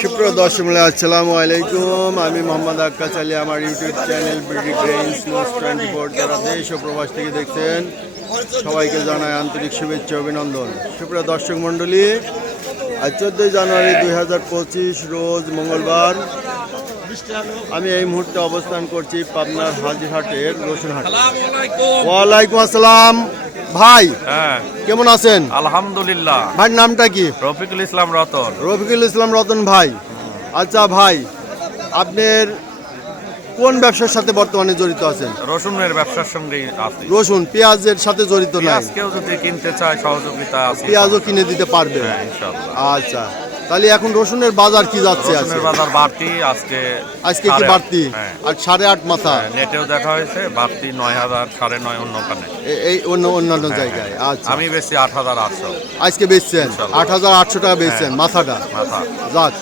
সুপ্রিয় দর্শক আসসালামু আলাইকুম। আমি মোহাম্মদ আক্কাস আলী। আমার YouTube channel BD grains news 24 যারা দেশ ও প্রবাস থেকে দেখছেন সবাইকে জানাই আন্তরিক শুভেচ্ছা অভিনন্দন। সুপ্রিয় দর্শক মণ্ডলী, আজ 14 জানুয়ারি 2025 রোজ মঙ্গলবার। আমি এই মুহূর্তে অবস্থান করছি পাবনার হাজিরহাটের রসুনহাট। ওয়ালাইকুম আসসালাম ভাই, কেমন আছেন? আলহামদুলিল্লাহ। ভাইয়ের নামটা কি? রফিকুল ইসলাম রতন। রফিকুল ইসলাম রতন ভাই। আচ্ছা ভাই, আপনার কোন ব্যবসার সাথে বর্তমানে জড়িত আছেন? রসুনের ব্যবসার সঙ্গে আছি। রসুন পেঁয়াজের সাথে জড়িত নাই? কেউ যদি কিনতে চায় সহযোগিতা আছে, পেঁয়াজও কিনে দিতে পারবে? হ্যাঁ, ইনশাআল্লাহ। আচ্ছা, তাহলে এখন রসুনের বাজার কি যাচ্ছে? রসুনের বাজার বাড়তি আজকে কি বাড়তি? হ্যাঁ। আর 8.5 মাথা নেটেও দেখা হয়েছে বাড়তি 9,000 9,500 অন্য কানে। এই অন্যান্য জায়গায়। আচ্ছা, আমি বেশি 8,800 আজকে বেচছেন? 8,800 টাকা বেচছেন মাথাটা? মাথা। যাক,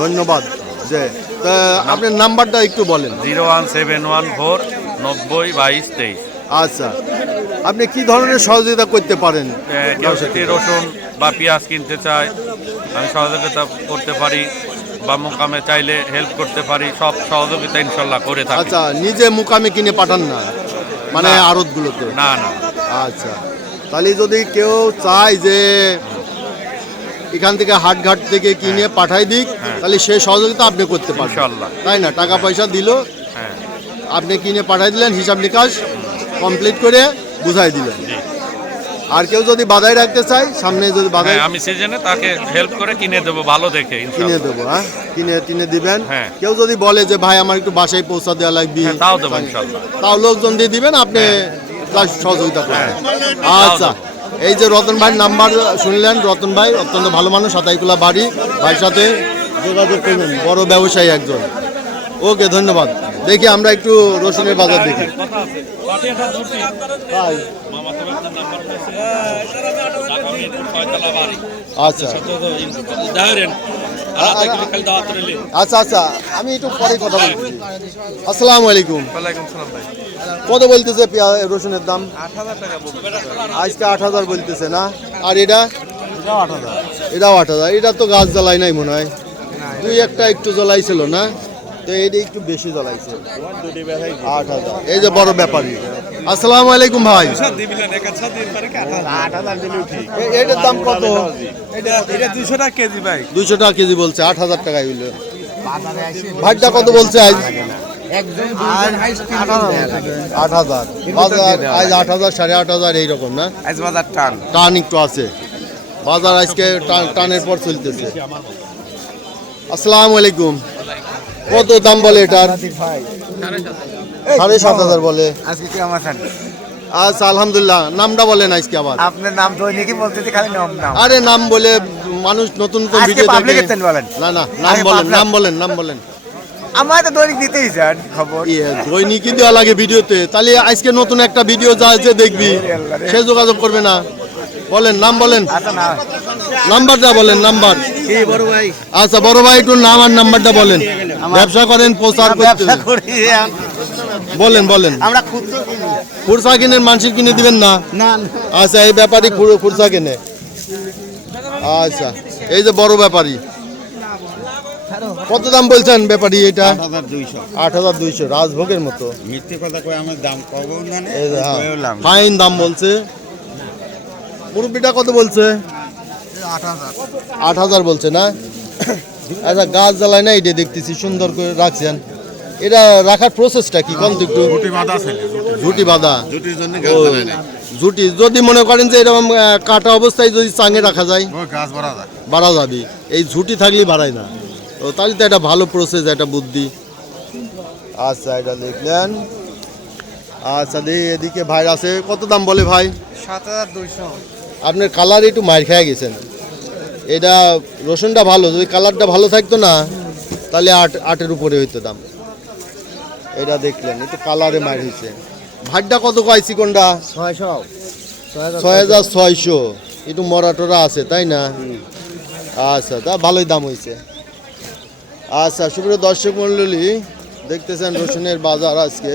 ধন্যবাদ। যে তা আপনার নাম্বারটা একটু বলেন। 01714 90 22 23। আচ্ছা, আপনি কি ধরনের সহযোগিতা করতে পারেন? কেউ যদি রসুন বা পেঁয়াজ কিনতে চায় আমি সহযোগিতা করতে পারি, বা মোকামে চাইলে হেল্প করতে পারি, সব সহযোগিতা ইনশাল্লাহ করে থাকি। আচ্ছা, নিজে মুকামে কিনে পাঠান না, মানে আড়তগুলোতে? না না। আচ্ছা, তাহলে যদি কেউ চায় যে এখান থেকে হাটঘাট থেকে কিনে পাঠাই দিক, তাহলে সেই সহযোগিতা আপনি করতে পারেন ইনশাল্লাহ। তাই না? টাকা পয়সা দিল, হ্যাঁ, আপনি কিনে পাঠাই দিলেন, হিসাব নিকাশ কমপ্লিট করে বুঝাই দিলেন। আর কেউ যদি বাধাই রাখতে চায়, সামনে যদি বাধাই, আমি সিজনে তাকে হেল্প করে কিনে দেবো ভালো দেখে, কিনে দেবো। হ্যাঁ, কিনে দিবেন। হ্যাঁ। কেউ যদি বলে যে ভাই আমার একটু বাসায় পৌঁছা দেওয়া লাগবে, তাও দেবো ইনশাল্লাহ। তাও লোকজন দিয়ে দিবেন, আপনি তার সহযোগিতা করবেন। আচ্ছা, এই যে রতন ভাইয়ের নাম্বার শুনলেন, রতন ভাই অত্যন্ত ভালো মানুষ, সাতাইকুলা বাড়ি। ভাইয়ের সাথে যোগাযোগ করবেন, বড় ব্যবসায়ী একজন। ওকে, ধন্যবাদ। দেখি আমরা একটু রসুনের বাজার দেখি। আচ্ছা আচ্ছা আচ্ছা, আমি একটু পরে কথা বলছি। আসসালামু আলাইকুম। কত বলতেছে রসুনের দাম? 8,000 টাকা আজকে 8,000 বলতেছে না? আর এটাও 8,000। এটা তো গাছ জ্বালাই নাই মনে হয়, দুই একটা একটু জ্বলাইছিল না? তো এইটা একটু বেশি জ্বলাইছে। 8,000। এই যে বড় ব্যাপারী। আসসালামু আলাইকুম ভাই। এটার দাম কত? এটা 200 টাকা কেজি ভাই। 200 টাকা কেজি বলছে, 8,000 টাকাই হইল। ভাইটা কত বলছে আজ? 8,000। বাজার আজ 8,000 8,500 এইরকম না? আজ বাজার টান টান একটু আছে বাজার, আজকে টানের পর চলতেছে। আসসালামু আলাইকুম। কত দাম বলে এটার? 7,500 বলে। আজকে কি আমার আছেন? আচ্ছা, আলহামদুলিল্লাহ। নামটা বলেন আজকে আবার। আপনার নাম তো নাকি বলতেছি, খালি নাম নাম। আরে নাম বলে মানুষ নতুন নতুন আজকে ভিডিও পাবলিক দেখে। এতেন বলেন। না না, নাম বলেন, নাম বলেন, নাম বলেন। আমার তো দৈনিক দিতেই চান খবর। দৈনিকই দেওয়া লাগে ভিডিওতে, তাহলে আজকে নতুন একটা ভিডিও যায় যে দেখবি, সে যোগাযোগ করবে না? বলেন, নাম বলেন, আচ্ছা না, নাম্বারটা বলেন, নাম্বার। কি বড় ভাই? আচ্ছা বড় ভাই, একটু নাম আর নাম্বারটা বলেন। ব্যবসা করেন, প্রচার করতে ব্যবসা করি বলেন বলেন। আমরা খুচরো কিনি। খুরসা কিনেন, মানুষের কিনে দিবেন না? না আচ্ছা, এই ব্যাপারী খুরসা কিনে। আচ্ছা, এই যে বড় ব্যাপারী, কত দাম বলছেন ব্যাপারী এটা? 8,200। রাজভোগের মতো মিথ্যে কথা কই, আমার দাম কব না। এই যে, হ্যাঁ, ফাইন দাম বলছে। মুরব্বিটা কত বলছে? 8,000 বলছে না? আচ্ছা, গাছ জ্বালায় না, এটা দেখতেছি সুন্দর করে রাখছেন। এটা রাখার প্রসেসটা কি কোন একটু? ঝুটি বাঁধা। ঝুটি যদি মনে করেন যে এরকম কাটা অবস্থায় যদি চাঙে রাখা যায়, বাড়া যাবে। এই ঝুটি থাকলেই বাড়ায় না। তো তাহলে তো এটা ভালো প্রসেস, এটা বুদ্ধি। আচ্ছা, এটা দেখলেন। আচ্ছা, এদিকে ভাই আছে। কত দাম বলে ভাই? 7,200। আপনার কালার একটু মার খেয়ে গেছেন। এটা রসুনটা ভালো, যদি কালারটা ভালো থাকতো না তাহলে 8-8-এর উপরে হইতো দাম। এটা দেখলেন, একটু কালারে মার হয়েছে। ভাইটা কত কয়েছি কোনটা? 6,600। একটু মরাটোরা আছে তাই না? আচ্ছা, তা ভালোই দাম হয়েছে। আচ্ছা, সুপ্রিয় দর্শক মণ্ডলী, দেখতেছেন রসুনের বাজার আজকে।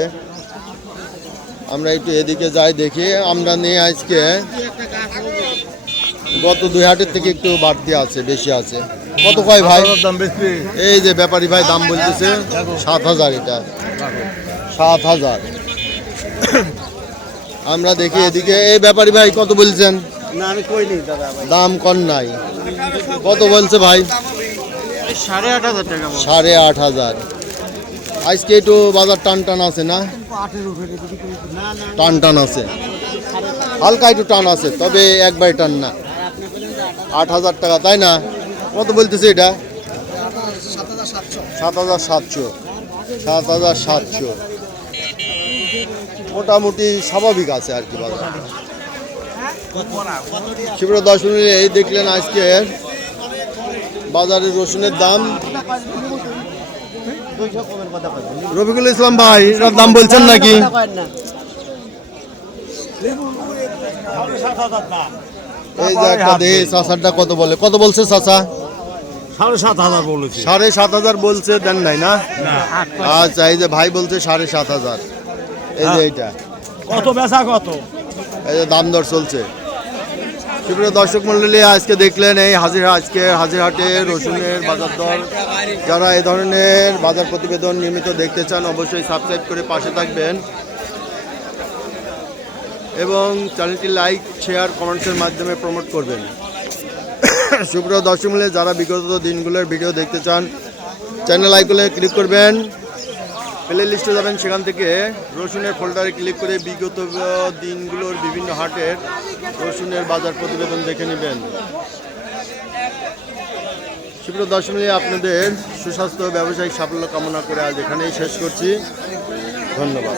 আমরা একটু এদিকে যাই দেখি। আমরা নিয়ে আজকে গত 2 হাটের থেকে একটু বাড়তি আছে, বেশি আছে। কত কয় ভাই? দাম বেশি। এই যে ব্যাপারী ভাই দাম বলতেছে 7,000, এটা 7,000। আমরা দেখি এদিকে, এই ব্যাপারী ভাই কত বলছেন? না আমি কই নি দাদা ভাই। দাম কম নাই, কত বলছে ভাই? 8,500 টাকা। 8,500। আজকে একটু বাজার টান টান আছে না? টান টান আছে, হালকা একটু টান আছে, তবে একবারে টান না। 8,000 টাকা, তাই না? কত বলতেছে এটা? 7,700। 7,700 মোটামুটি স্বাভাবিক আছে আর কি বাজার। সুপ্রিয় দর্শক, এই দেখলেন আজকে বাজারের রসুনের দাম। রফিকুল ইসলাম ভাই, এটার দাম বলছেন নাকি? এই যে একটা দেহ চাচারটা কত বলে, কত বলছে চাচা? 7,500 বলেছি। 7,500 বলছে, দেন নাই না? আচ্ছা, এই যে ভাই বলছে 7,500। এই যে এইটা কত বেচা কত? এই যে দাম দর চলছে। সুপ্রিয় দর্শক মণ্ডলী, আজকে দেখলেন এই হাজিরহাটে রসুনের বাজার দর। যারা এই ধরনের বাজার প্রতিবেদন নিয়মিত দেখতে চান, অবশ্যই সাবস্ক্রাইব করে পাশে থাকবেন এবং চ্যানেলটি লাইক, শেয়ার, কমেন্টসের মাধ্যমে প্রমোট করবেন। সুপ্রিয় দর্শক মণ্ডলী, যারা বিগত দিনগুলোর ভিডিও দেখতে চান, চ্যানেল আইকনে ক্লিক করবেন, প্লে লিস্টে যাবেন, সেখান থেকে রসুনের ফোল্ডারে ক্লিক করে বিগত দিনগুলোর বিভিন্ন হাটের রসুনের বাজার প্রতিবেদন দেখে নেবেন। সুপ্রিয় দর্শক মণ্ডলী, আপনাদের সুস্বাস্থ্য ব্যবসায়িক সাফল্য কামনা করে আজ এখানেই শেষ করছি। ধন্যবাদ।